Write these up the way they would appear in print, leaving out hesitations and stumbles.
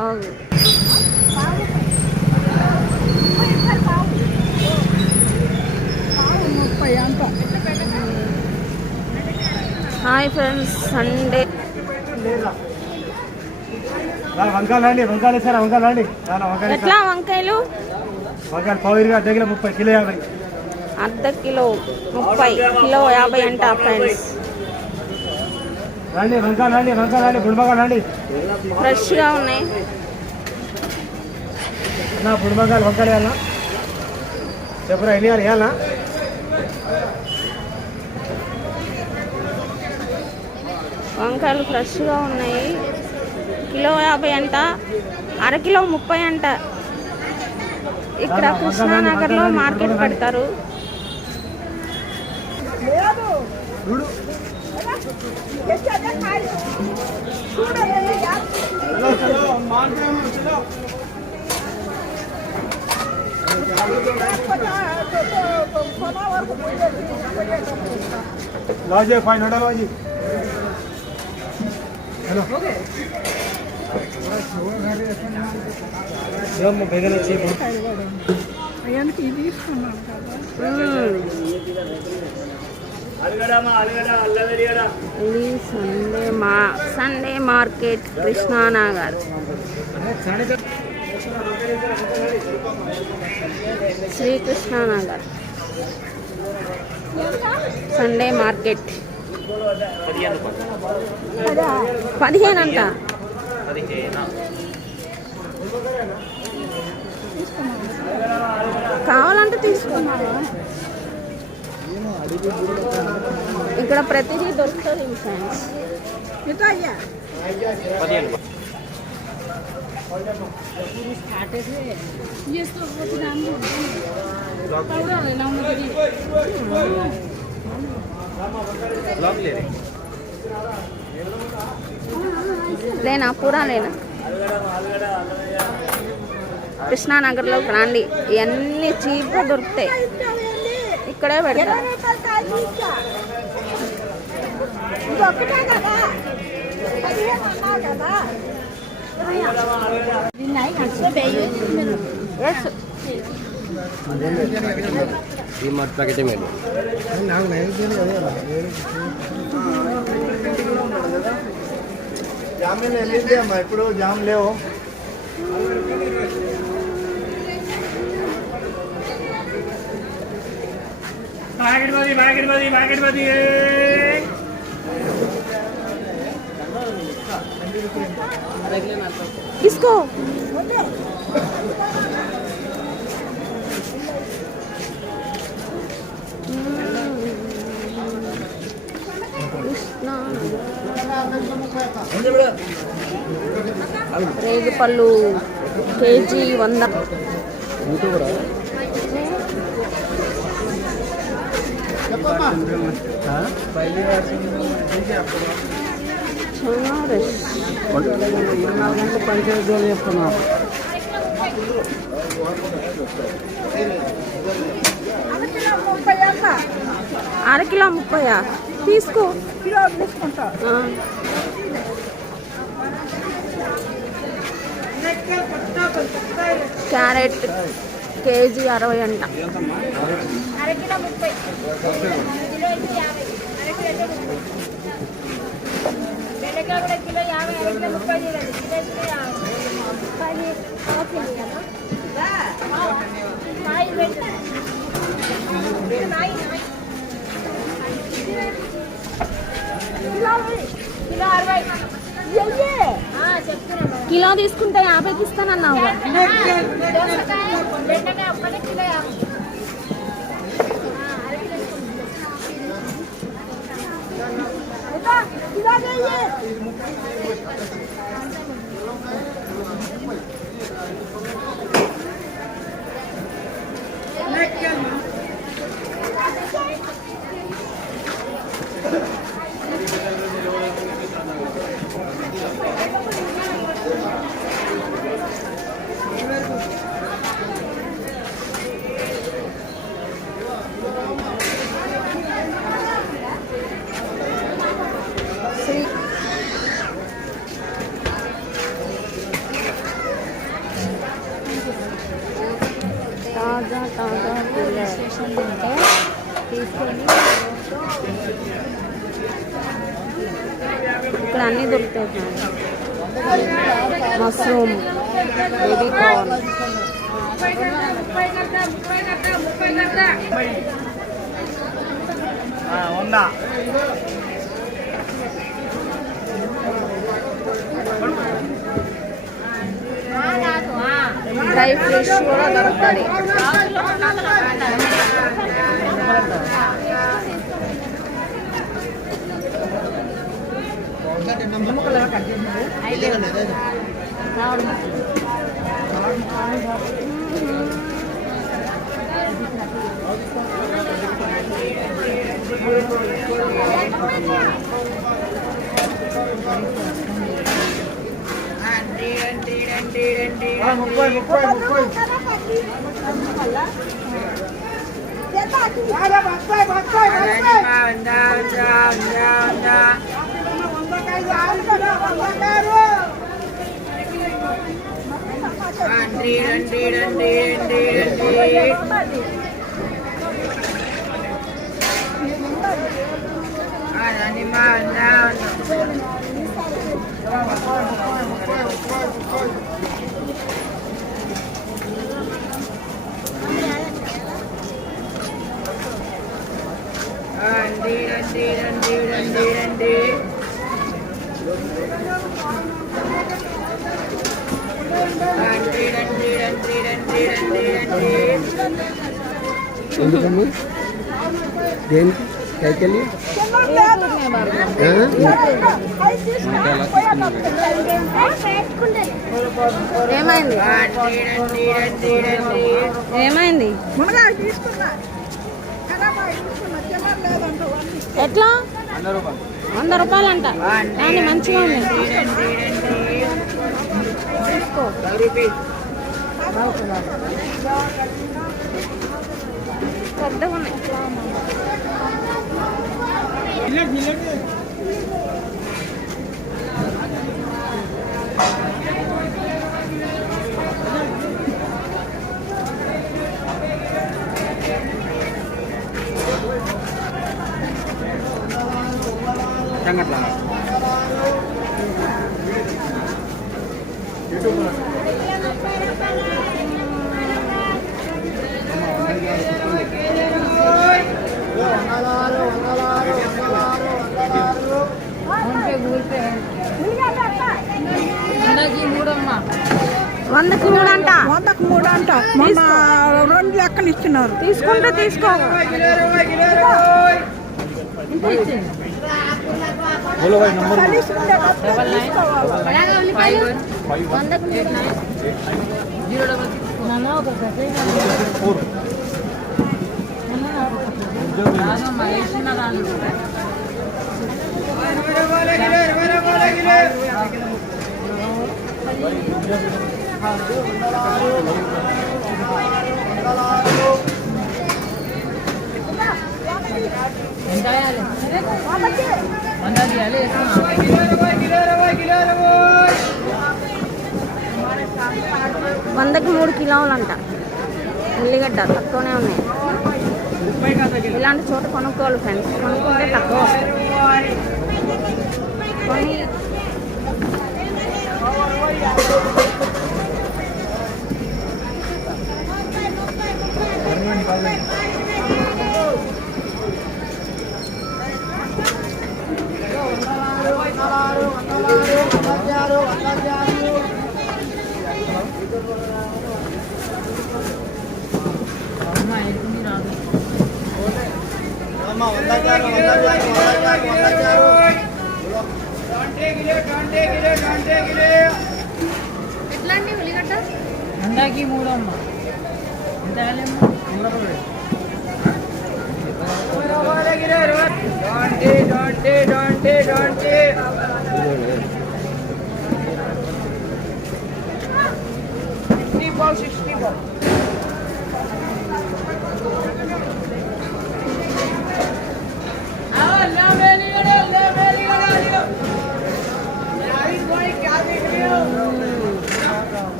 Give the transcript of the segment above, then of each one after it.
అవును. Hi friends, Sunday ఎట్లా వంకాయలు? వంకాయలు 30 కిలో 50. అర్ధ కిలో 30, కిలో 50 అంట ఫ్రెండ్స్. రండి వంకాయలు బుడిమకాయలు ఫ్రెష్గా ఉన్నాయి. బుడిమకాయలు వంకాయలు వేయాలన్నా చెప్పురా, ఎన్ని వేయాలన్నా? వంకాయలు ఫ్రెష్గా ఉన్నాయి. కిలో 50 అంట, అరకిలో 30 అంట. ఇక్కడ కృష్ణానగర్లో మార్కెట్ పెడతారు. लाजे 500 लाजी हेलो जब मैं बेगन अच्छी అయ్యానికి ఇది తీసుకున్నాం కదా. ఇది Sunday market Krishnanagar. Srikrishnanagar Sunday market 15 అంట. కావాలంటే తీసుకున్నావా? ఇక్కడ ప్రతిదీ దొరుకుతుంది ఫ్రెండ్స్. లేనా పూరా లేనా? కృష్ణానగర్లో రండి, ఇవన్నీ చీప్గా దొరుకుతాయి. ఇక్కడే పెడతారు. జామీన్ వెళ్ళింది అమ్మా, ఇప్పుడు జామ్ లేవు. इसको రేగుపళ్ళు కేజీ 100. అరకిలో 30 తీసుకో. కిలో తీసుకుంటా. క్యారెట్ కేజీ 60 అంట. అరకిలో 30, కిలో 50, అరకిలో 30. కిలో 50, అరకిలో 30. కిలో తీసుకుంటే 50కి ఇస్తానన్నావు. ఇక్కడ అన్నీ దొరుకుతాయి. Mushroom, baby corn, dry fruits కూడా దొరుకుతుంది. ఎందుకమ్మా దేనికి సైకిల్ ఏమైంది ఏమైంది ఎట్లా 100 రూపాయలు అంట. కానీ మంచిగా ఉంది. తీసుకో. పెద్దగా ఉన్నాయి. వందకి మూడు అంట. 2 లెక్కలు ఇస్తున్నారు. తీసుకుంటే తీసుకో. వందకి 3 కిలోలు అంట. ఉల్లిగడ్డ తక్కువనే ఉన్నాయి. ఇలాంటి చోట కొనుక్కోవాలి ఫ్రెండ్స్. కొనుక్కుంటే తక్కువ వస్తాయి. కొని ఎట్లాంటి ఉల్లిగడ్డ 100కి 3 అమ్మ.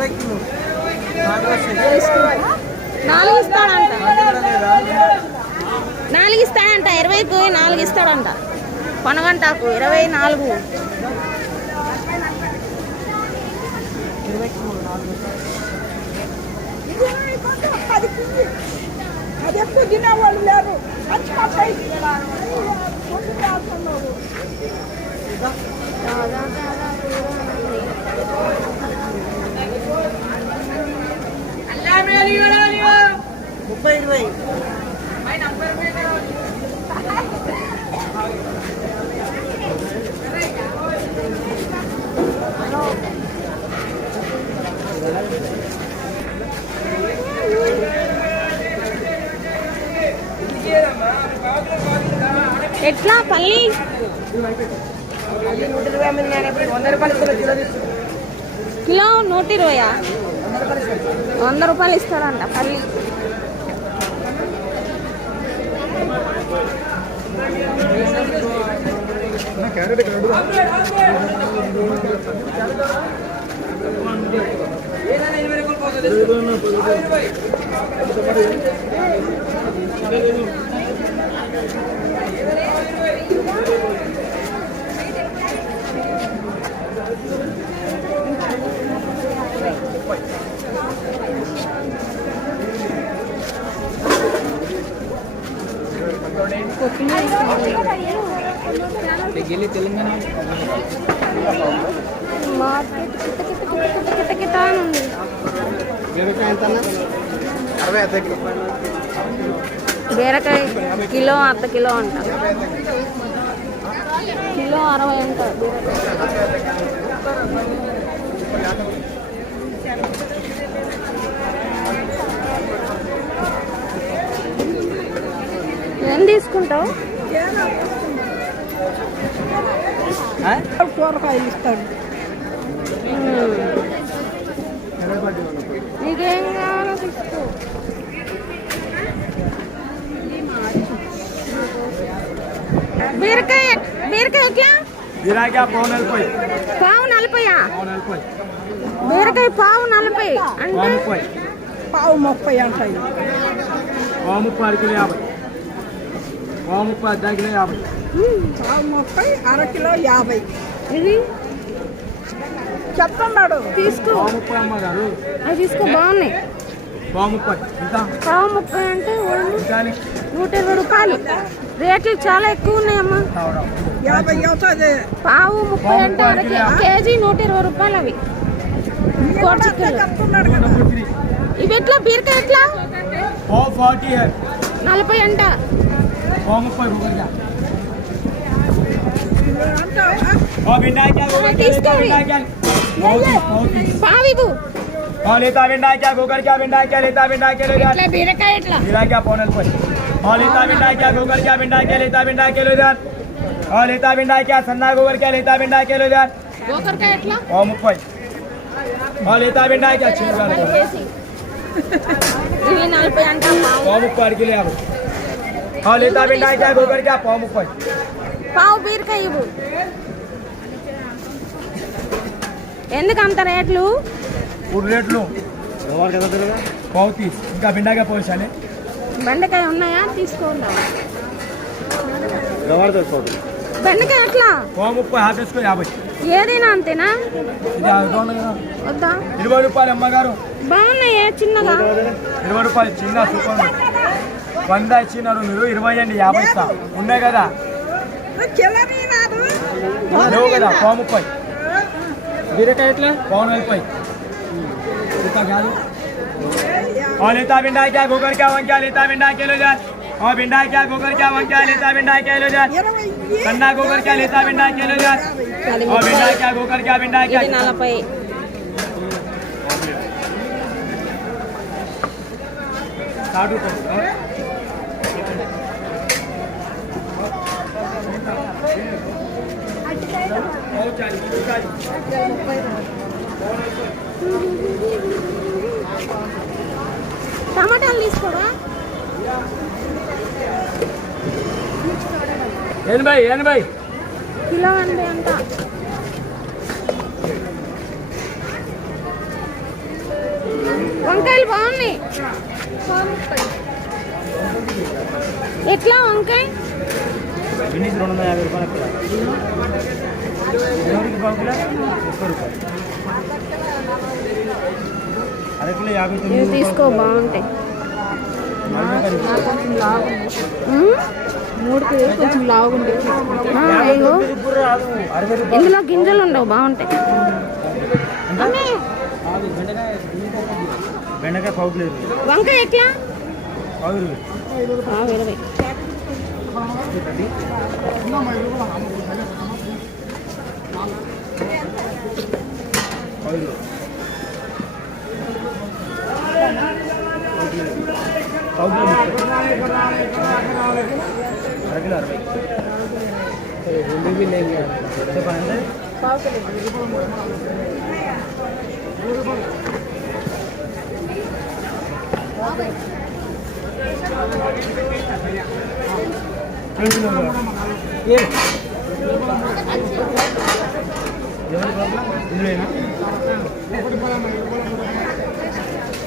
4 ఇస్తాడంట. 4 ఇస్తాడంట. 20కి 4 ఇస్తాడంట. పొనగంటాకు 24. అది ఎక్కువ తినేవాళ్ళు లేరు. ఎట్లా పల్లి 120 కిలో 120. 100 రూపాయలు ఇస్తాడంట పల్లి. క్యారెట్ తెలంగాణ మార్కెట్ కిటకిట అని ఉంది. బీరకాయ కిలో అర్ధ కిలో అంట. కిలో 60 అంట ఏం తీసుకుంటావు? కూరగాయలు ఇస్తాడు. నీకేం కావాలో తీసుకో. బీరకాయ బీరకాయ ఎట్లా? పావు 40. బీరకాయ పావు 40 అంటే పావు 30 అంటాయి. పావు 30 అర కిలో 50. ఇది చెప్తున్నాడు తీసుకో. అవి తీసుకో బాగున్నాయి. పావు 30 అంటే 120 రూపాయలు. రేట్లు చాలా ఎక్కువ ఉన్నాయమ్మా. 50 అవుతుంది. పావు 30 అంటే కేజీ 120 రూపాయలు. అవి చెప్తున్నాడు కదా. ఇవి ఎట్లా? బీరకాయ ఎట్లా? 40 అంట. తీసుకో. పావు ఇవ్వు. लेता बिंडा क्या गोकर क्या बिंडा क्या लेता बिंडा क्या ले जा బీరకాయ ఎట్లా? बिंडा क्या पौनल पर लेता बिंडा क्या गोकर क्या बिंडा क्या लेता बिंडा क्या ले जा लेता बिंडा क्या सन्ना गोकर क्या लेता बिंडा क्या ले जा గోకరకాయ ఎట్లా? पाव 30 लेता बिंडा क्या छिलका ఇవి 40 అంట పావు. पाव 30 के ले आओ लेता बिंडा क्या गोकर क्या पाव 30 పావు బీరకాయ ఇవ్వు. ఎందుకు అంత రేట్లు? రేట్లు पाव 30 ఇంకా బిండా क्या పోసాలే. బెండకాయ ఉన్నాయా? తీసుకోండి. బెండకాయ ఎట్లా? पाव 30 హాఫ్ వేసుకో 50. ఏదైనా అంతేనా? వద్దా? 20 రూపాయలు అమ్మగారు. బాగున్నాయే చిన్నగా. 20 రూపాయలు చిన్న సూపర్ మార్కెట్. 100 ఇచ్చినారు మీరు 20 అండి 50 ఇస్తా. ఉన్నాయి కదా లేవు కదా. పావు 30 బీరకాయ ఎట్లా? పావు 40 और लेता बिंडा क्या गोकर क्या वन क्या लेता बिंडा के लो जा और बिंडा क्या गोकर क्या वन क्या लेता बिंडा के लो जा कन्ना गोकर क्या लेता बिंडा के लो जा और बिंडा क्या गोकर क्या बिंडा क्या ఇది 40. साढ़ू టమాటాలు తీసుకోరా? 80 కిలో 80 అంట. వంకాయలు బాగున్నాయి. ఎట్లా వంకాయ? బిన్నీస్ 250 రూపాయలు కిలో. పావు కిలో 30 రూపాయలు. అర కిలో 59. ఇవి తీసుకో, బాగుంటాయి. 3 కొంచెం లావుండే. ఇగో ఇందులో గింజలు ఉండవు, బాగుంటాయి. బెండకాయ పావు కిలో. వంకాయ ఎట్లా? పావు 20.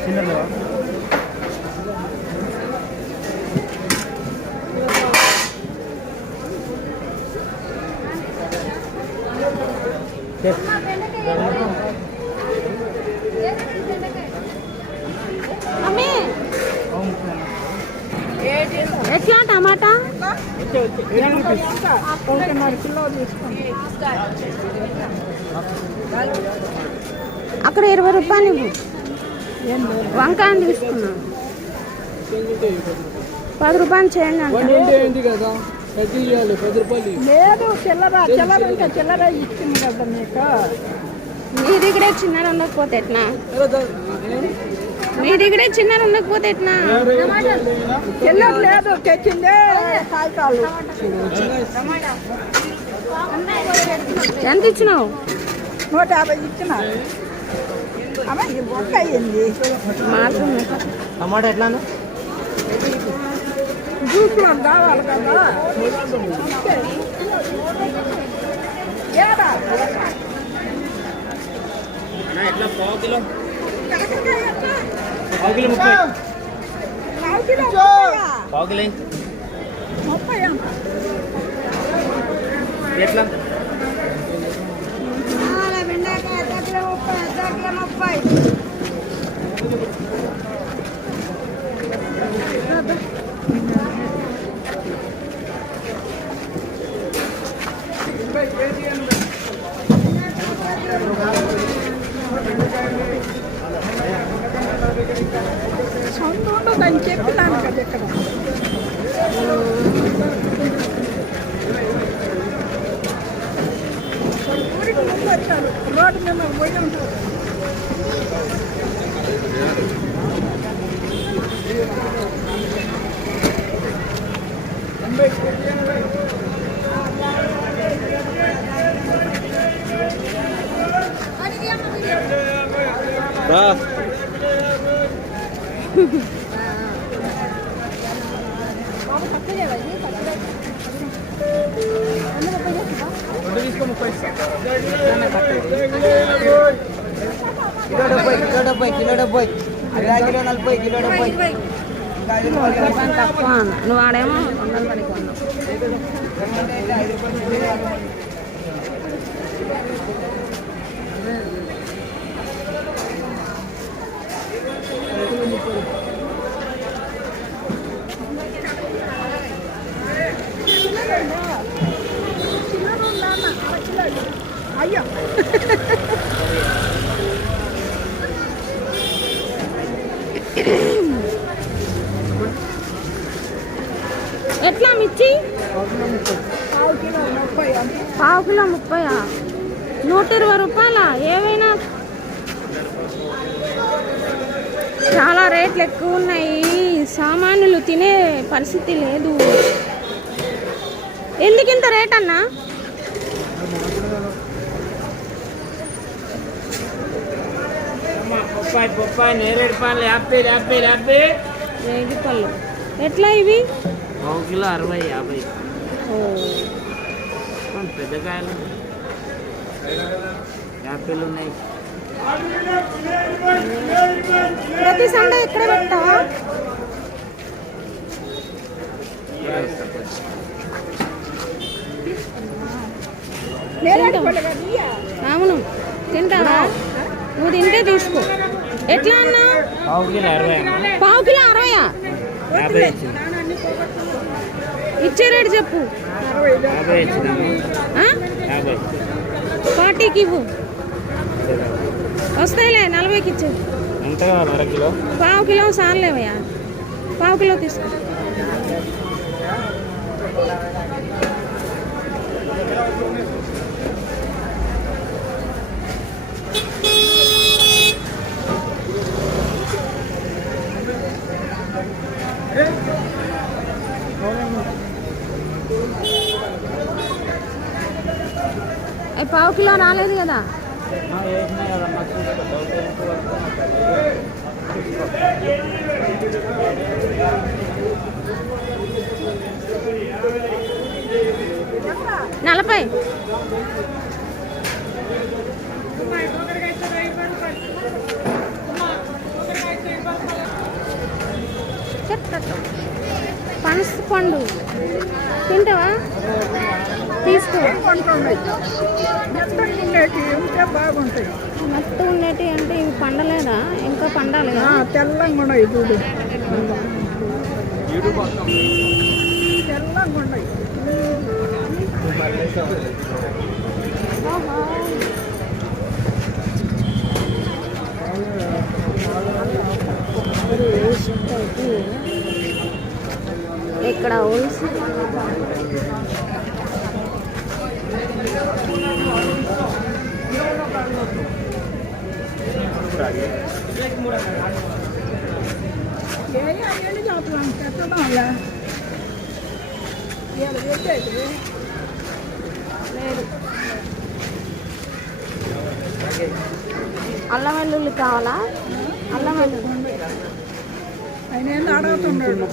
చిన్నదా? అమ్మే ఎట్లా టమాటా? 1.5 కిలో తీసుకోండి. అక్కడ 20 రూపాయలు ఇవ్వు. వంకాయ తీసుకున్నాను 10 రూపాయలు చేయండి అంటే. కదా 10 రూపాయలు లేదు, చిల్లర ఇంకా చిల్లర ఇచ్చింది కదా మీకు. మీ దగ్గరే చిన్నర ఉండకపోతే ఎట్లా? మీ దగ్గరే చిన్నర ఉండకపోతే ఎట్లా? చిల్లర లేదు, తెచ్చిందే కాగితాలు. ఎంత ఇచ్చినావు? 150 ఇచ్చిన. అమ్మ ఈ బొక్క అయ్యింది. మాత్రమే. టమాటా ఎట్లాను? జ్యూస్లో కావాలి కదా. ఏడా ఎట్లా పావు కిలో? కాకరకాయ ఎట్లా? పావు కిలో 30. పావు కిలో 30. పావు కిలో 30 అమ్మ. ఎట్లా? బెండకాయ అర్ధ కిలో 30. సొంత ఉండదని చెప్పినాను కదా ఇక్కడ. ఊరికి ముందు వచ్చారు, రోడ్డు మీద పోయి ఉంటారు. తీసుకో 30. Kilo 70 kilo 40 kilo 40. తక్కువ నువ్వు ఆడేమో 100 పడికి ఉన్నావు. అయ్యో ఎట్లా మిర్చి? పావు కిలో 30. పావు కిలో 30. 120 రూపాయలా? ఏవైనా చాలా రేట్లు ఎక్కువ ఉన్నాయి. సామాన్యులు తినే పరిస్థితి లేదు. ఎందుకు ఇంత రేట్ అన్నా? బొప్పాయి నేరేడు పండ్లు 50. రేగి పళ్ళు ఎట్లా ఇవి? పావు కిలో 60, 50. పెద్ద కాయలు యాపిల్ ఉన్నాయి. ప్రతి సండే ఇక్కడ పెడతావా? అవును, తింటావా? నువ్వు తింటే తీసుకో. ఎట్లా అన్నా? పావు కిలో 60. ఇచ్చే రేటు చెప్పు. 40కి ఇవ్వు. వస్తాయిలే, 40కి ఇచ్చే. పావు కిలో సార్లేవయ్యా, పావు కిలో తీసుకో. పావు కిలో రాలేదు కదా. నలభై. పనస పండు తింటావా? తీసుకో. మెత్తగా బాగుంటాయి. మెత్తగా ఉండేటి అంటే ఇవి పండలేదా? ఇంకా పండాలి. తెల్లంగా ఉన్నాయి చూడు, తెల్లంగా ఉన్నాయి. ఇక్కడ ఉల్సి అల్లం వెల్లుల్లి కావాలా? అల్లం వెల్లుల్లి ఆయన ఏందో అడుగుతున్నాడు.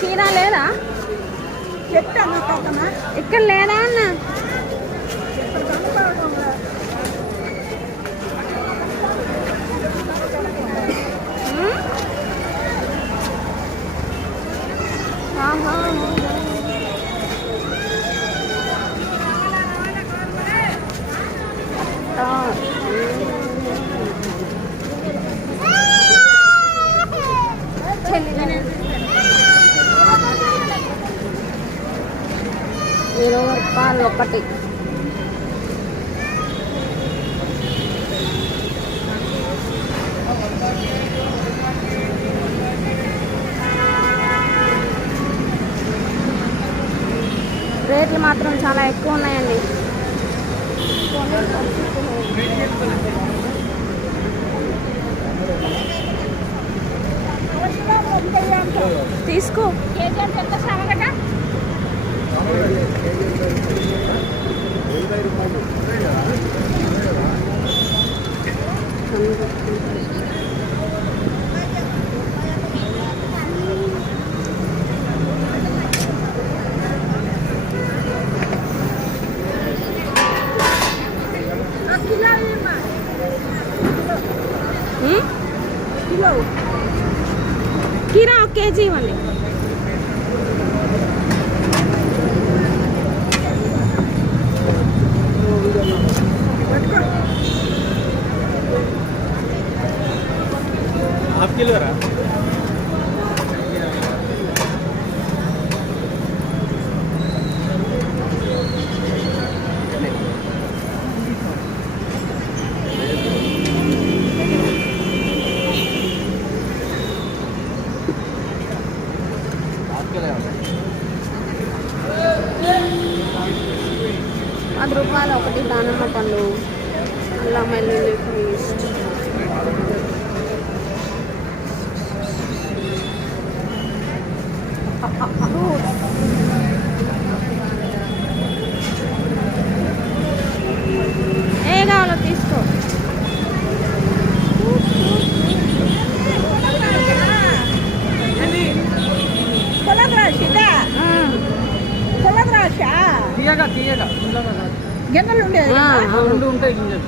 చీర లేదా? ఇక్కడ లేదా అన్న? రూపాయలు ఒకటి. రేట్లు మాత్రం చాలా ఎక్కువ ఉన్నాయండి. తీసుకో. కీరా 1 కేజీ ఇవ్వండి. హాఫ్ కిలో రా. రూపాయలు ఒకటి దానిమ్మ పండు, అల్లం వెల్లుల్లి పేస్ట్. గిన్నెలు ఉండేది ఆ, అవును. ఉంటాయి గింజలు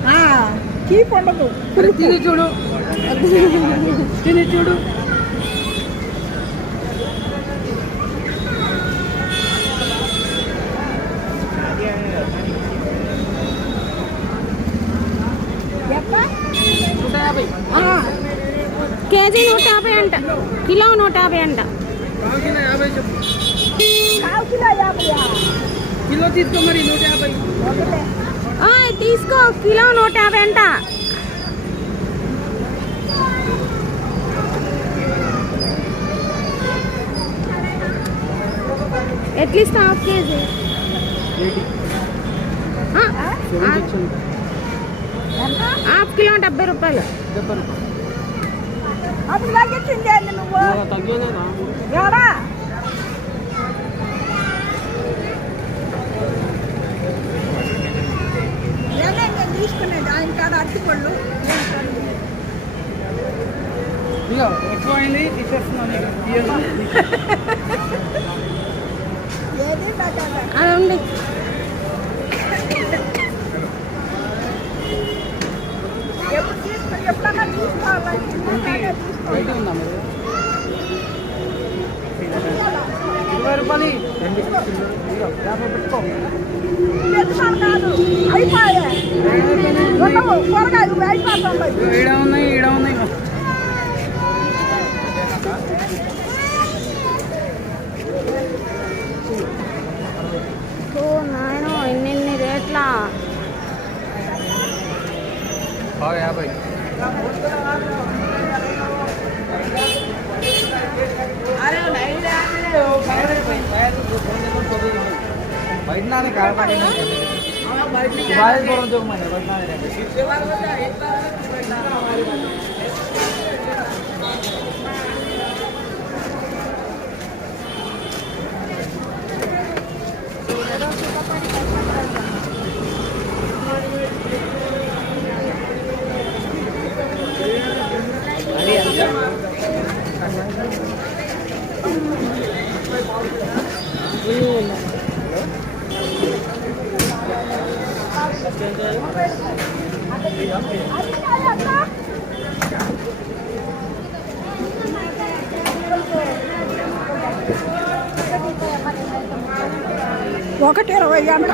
కీప్ ఉండదు తిని చూడు తిని చూడు కేజీ 150 అంట, కిలో 150 అంట. కావు కిలో 50 కిలో తీసుకో మరి 150. తీసుకో, కిలో 150 అంట. At least half KG. Half kilo 70 రూపాయలు. అప్పుడు తగ్గించింది నువ్వు ఎవడా నేను తీసుకునేది ఆయన కాడ అట్టుకోళ్ళు ఎక్కువైంది తీసేస్తున్నాను. ఏది పెట్టాలి అది ఉంది. ఎప్పుడు తీసుకుని ఎప్పుడన్నా తీసుకోవాలి బయట ఉందా మరి 20 రూపాయలు 50 పెట్టుకో. పెట్టుకోవాలి కాదు అయిపోయాయి ఉండవు కూరగాయలు అయిపోతుంది ఈడ ఉన్నాయి ఓ నాయనో, ఎన్ని రేట్లా. 50. బయట నానే కాడపడి ఒకటి 20 అంట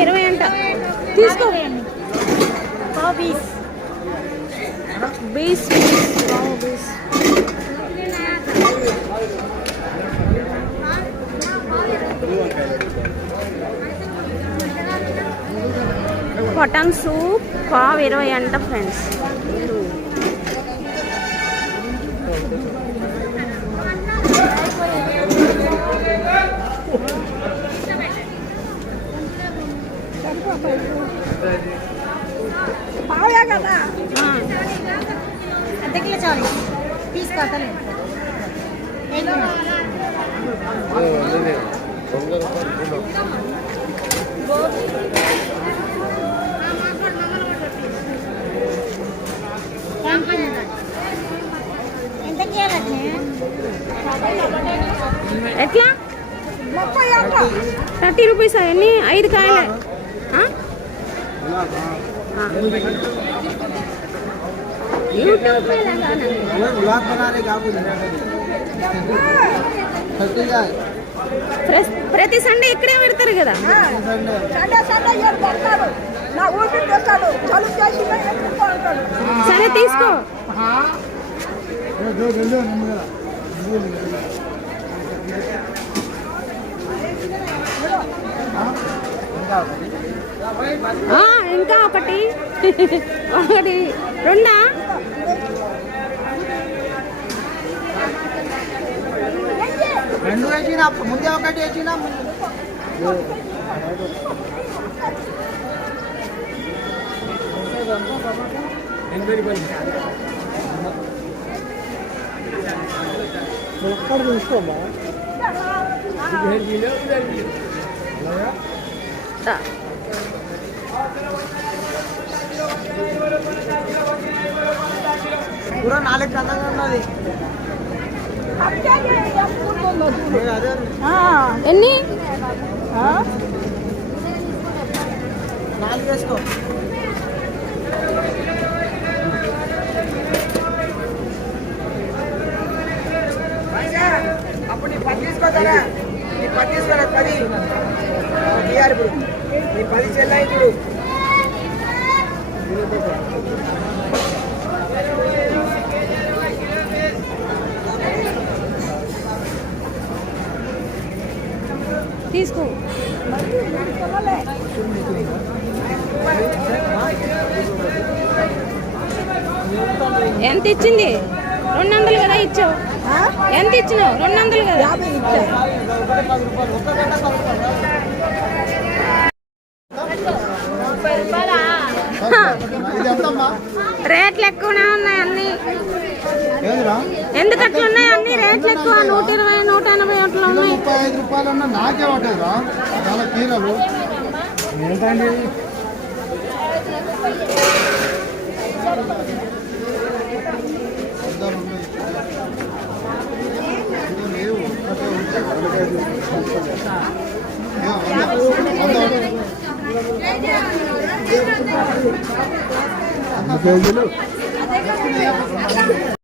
20 అంట. తీసుకో బీస్. మటన్ సూప్ 20 అంట ఫ్రెండ్స్. పావే కదా అద్దెకిలో చాలు తీసుకోవాలి ఎంతకి ఎట్లా 30 అంట 30 రూపీస్. ఎన్ని 5 కాయలే. యూట్యూబ్ మీద गुलाब बनाने का ప్రతి సండే ఇక్కడే పెడతారు కదా. సండే ఏడు పడతాడు నా ఊపిరి తెస్తాడు చలుపు చేసి అంటాడు సరే తీసుకో. ఇంకా ఒకటి 2 రెండు వేసిన ముందే ఒకటి వేసిన తీసుకోమ్మా కూర 4 చందంగా ఉన్నది అక్కడే ఎప్పుడుందో చూడు. ఆ, ఎన్ని ఆ? 4 వేసుకో. అప్పుడు నీ 10 తీసుకోతారా? నీ 10 తీసుకోరా 10 తీయాలి ఇప్పుడు. నీ 10 చెల్లాయి చూడు. తీసుకో. ఎంత ఇచ్చింది? 200 కదా ఇచ్చావు. ఆ? ఎంత ఇచ్చినావు? 200 కదా. 50 ఇచ్చా. రేట్లు ఎక్కువనే ఉన్నాయి అన్ని. ఎందుకు అట్లా ఉన్నాయి అన్ని రేట్లు ఎక్కువ? 120, 180 అట్లా ఉన్నాయి. 35 రూపాయలన్నా నాకే పట్టేదా చాలా కీరలు ఏంటండి కేజీలు